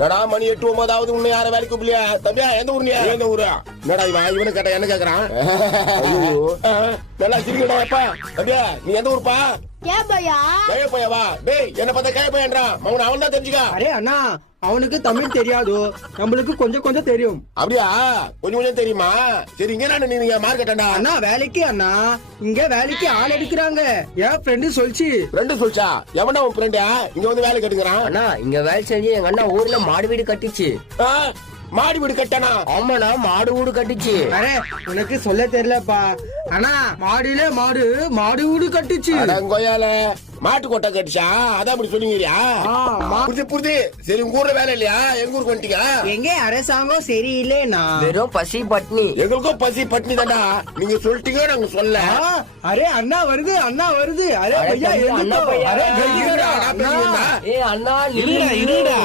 நடா மணி 8 9 உன்னை யார வேலைக்கு கூப்பிடலையா? தம்பியா எந்த ஊர்னியா? எந்த ஊரா? என்னடா இவனை கேட்டா என்ன கேக்குறான்? நல்லா சிரிக்கடாப்பா. தம்பியா நீ எந்த ஊர்ப்பா? கேப்பையாவா? டேய் என்ன பார்த்தா கேப்பையன்றான். அவன் தான் தெரிஞ்சுக்க. அரே அண்ணா, அவனுக்கு தமிழ் தெரியாது, நம்மளுக்கு கொஞ்சம் கொஞ்சம் தெரியும். அப்படியா? கொஞ்சம் கொஞ்சம் தெரியுமா? சரி இங்க நான் நீங்க மார்க்கெட்டா? அண்ணா வேலைக்கு அண்ணா, இங்க வேலைக்கு ஆள் எடுக்கிறாங்க. என் ஃப்ரெண்டு சொல்லிச்சு. ஃப்ரெண்டு சொல்லிச்சா? எவன்டா உன் ஃப்ரெண்டா இங்க வந்து வேலை கட்டுக்கிறான்? அண்ணா இங்க வேலை செஞ்சு எங்க அண்ணா ஊர்ல மாடு வீடு கட்டிச்சு. மாடி வீடு கட்டனா? ஆமாண்ணா மாடு வீடு கட்டிச்சு. அரே உனக்கு சொல்ல தெரியலப்பா. அண்ணா மாடியில மாடு வீடு கட்டிச்சு. கோயால மாட்டு கொட்டை கட்டிச்சா? அதான் அப்படி சொன்னீங்கயா? புரியுது. சரி உங்க ஊர்ல வேலை இல்லையா? எங்க ஊருக்கு வந்துட்டீங்க? எங்க அரசாங்கம் சரியில்லைண்ணா, வெறும் பசி பட்னி. எங்களுக்கும் பசி பட்னி தாண்டா. நீங்க சொல்லிட்டீங்க நாங்க சொல்ல. அரே அண்ணா வருது, அண்ணா வருது. அரே பையா அண்ணா பையா. அண்ணா அண்ணா இருடா. இருடா.